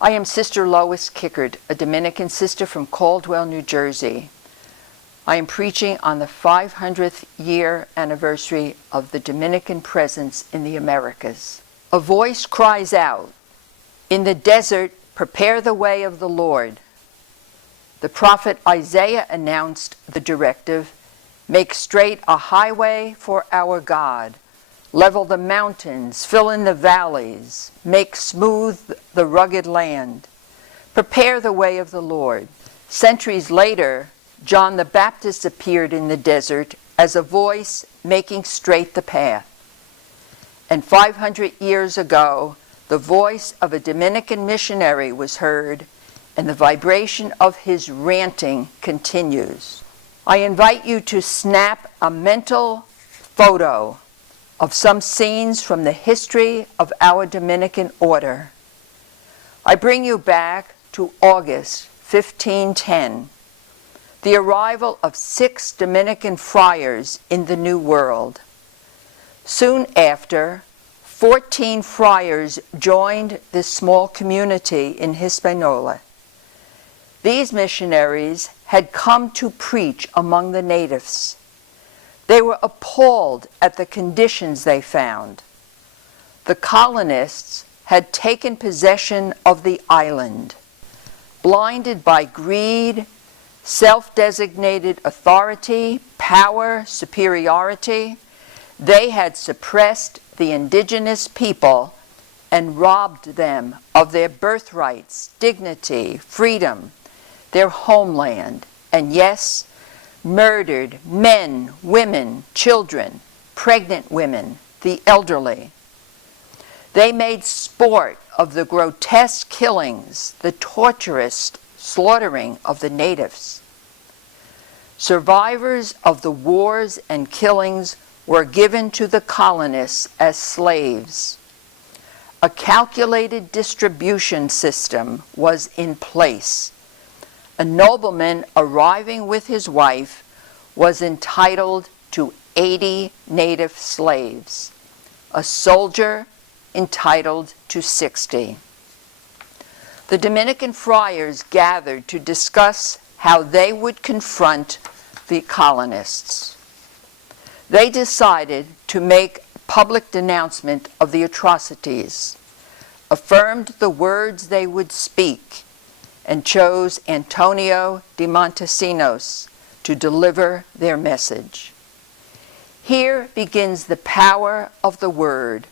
I am Sister Lois Kikkert, a Dominican sister from Caldwell, New Jersey. I am preaching on the 500th year anniversary of the Dominican presence in the Americas. A voice cries out, "In the desert, prepare the way of the Lord." The prophet Isaiah announced the directive, "Make straight a highway for our God. Level the mountains, fill in the valleys, make smooth the rugged land. Prepare the way of the Lord." Centuries later, John the Baptist appeared in the desert as a voice making straight the path. And 500 years ago, the voice of a Dominican missionary was heard, and the vibration of his ranting continues. I invite you to snap a mental photo of some scenes from the history of our Dominican order. I bring you back to August 1510, the arrival of 6 Dominican friars in the New World. Soon after, 14 friars joined this small community in Hispanola. These missionaries had come to preach among the natives. They were appalled at the conditions they found. The colonists had taken possession of the island. Blinded by greed, self-designated authority, power, superiority, they had suppressed the indigenous people and robbed them of their birthrights, dignity, freedom, their homeland, and yes, murdered men, women, children, pregnant women, the elderly. They made sport of the grotesque killings, the torturous slaughtering of the natives. Survivors of the wars and killings were given to the colonists as slaves. A calculated distribution system was in place. A nobleman arriving with his wife was entitled to 80 native slaves, a soldier entitled to 60. The Dominican friars gathered to discuss how they would confront the colonists. They decided to make a public denouncement of the atrocities, affirmed the words they would speak, and chose Antonio de Montesinos to deliver their message. Here begins the power of the word,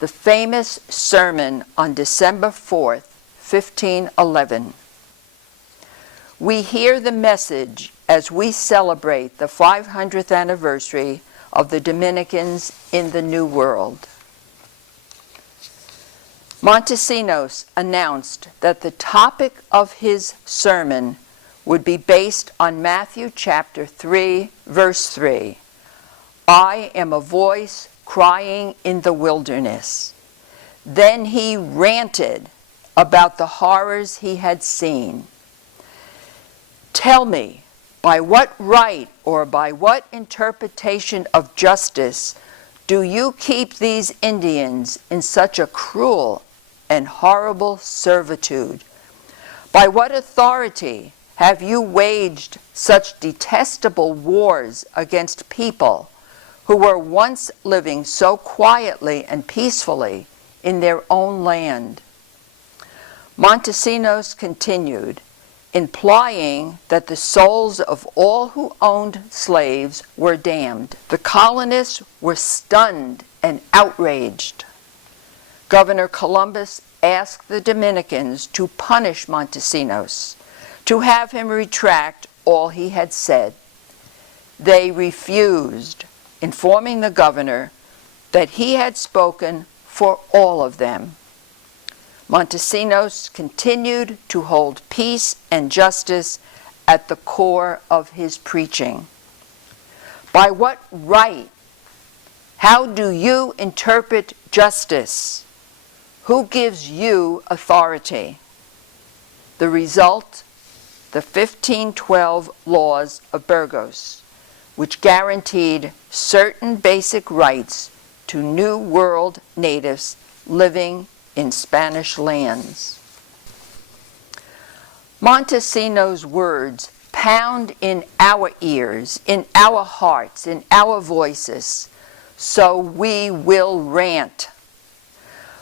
the famous sermon on December 4th, 1511. We hear the message as we celebrate the 500th anniversary of the Dominicans in the New World. Montesinos announced that the topic of his sermon would be based on Matthew chapter 3, verse 3. "I am a voice crying in the wilderness." Then he ranted about the horrors he had seen. "Tell me, by what right or by what interpretation of justice do you keep these Indians in such a cruel and horrible servitude? By what authority have you waged such detestable wars against people who were once living so quietly and peacefully in their own land?" Montesinos continued, implying that the souls of all who owned slaves were damned. The colonists were stunned and outraged. Governor Columbus asked the Dominicans to punish Montesinos, to have him retract all he had said. They refused, informing the governor that he had spoken for all of them. Montesinos continued to hold peace and justice at the core of his preaching. By what right? How do you interpret justice? Who gives you authority? The result? The 1512 Laws of Burgos, which guaranteed certain basic rights to New World natives living in Spanish lands. Montesino's words pound in our ears, in our hearts, in our voices, so we will rant.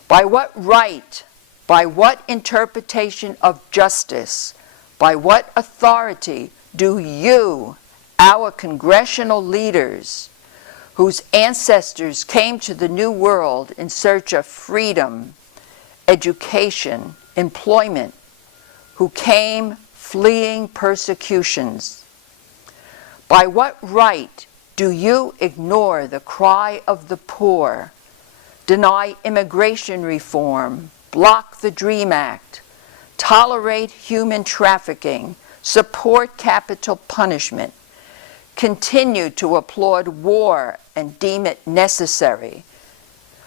By what right, by what interpretation of justice, by what authority do you, our congressional leaders, whose ancestors came to the New World in search of freedom, education, employment, who came fleeing persecutions, by what right do you ignore the cry of the poor, deny immigration reform, block the DREAM Act, tolerate human trafficking, support capital punishment, continue to applaud war and deem it necessary?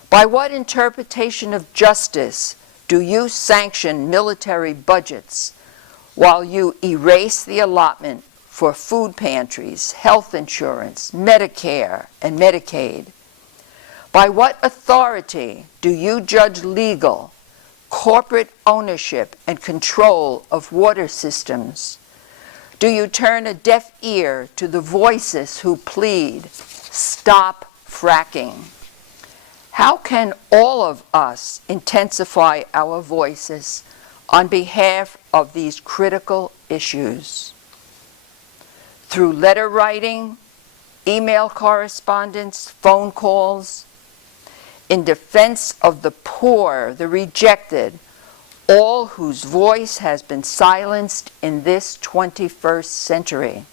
By what interpretation of justice do you sanction military budgets while you erase the allotment for food pantries, health insurance, Medicare, and Medicaid? By what authority do you judge legal, corporate ownership and control of water systems? Do you turn a deaf ear to the voices who plead, stop fracking? How can all of us intensify our voices on behalf of these critical issues? Through letter writing, email correspondence, phone calls, in defense of the poor, the rejected, all whose voice has been silenced in this 21st century.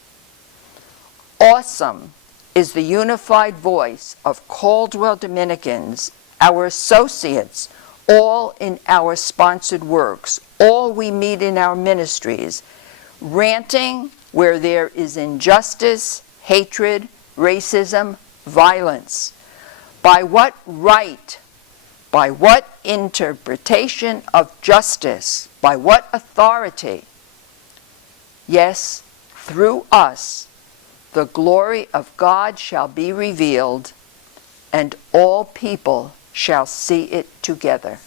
Awesome is the unified voice of Caldwell Dominicans, our associates, all in our sponsored works, all we meet in our ministries, ranting where there is injustice, hatred, racism, violence. By what right, by what interpretation of justice, by what authority? Yes, through us, the glory of God shall be revealed, and all people shall see it together.